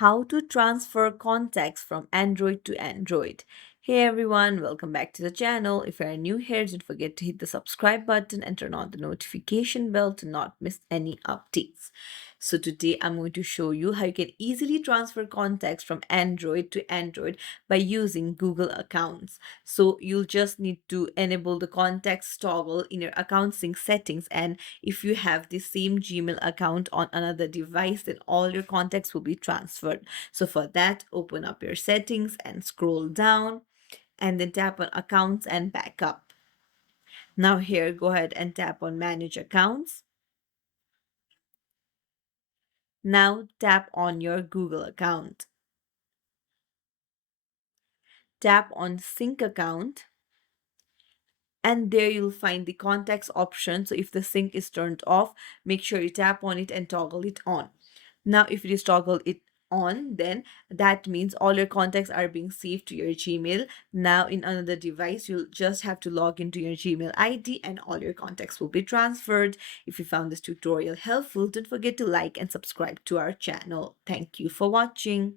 How to transfer contacts from Android to Android. Hey everyone, welcome back to the channel. If you are new here, don't forget to hit the subscribe button and turn on the notification bell to not miss any updates. So today I'm going to show you how you can easily transfer contacts from Android to Android by using Google accounts. So you'll just need to enable the contacts toggle in your account sync settings, and if you have the same Gmail account on another device, then all your contacts will be transferred. So for that, open up your settings and scroll down and then tap on accounts and backup. Now here, go ahead and tap on manage accounts. Now tap on your Google account. Tap on sync account, and there you'll find the contacts option. So if the sync is turned off, make sure you tap on it and toggle it on. Now if you just toggle it on, then that means all your contacts are being saved to your Gmail. Now in another device, you'll just have to log into your Gmail ID and all your contacts will be transferred. If you found this tutorial helpful, don't forget to like and subscribe to our channel. Thank you for watching.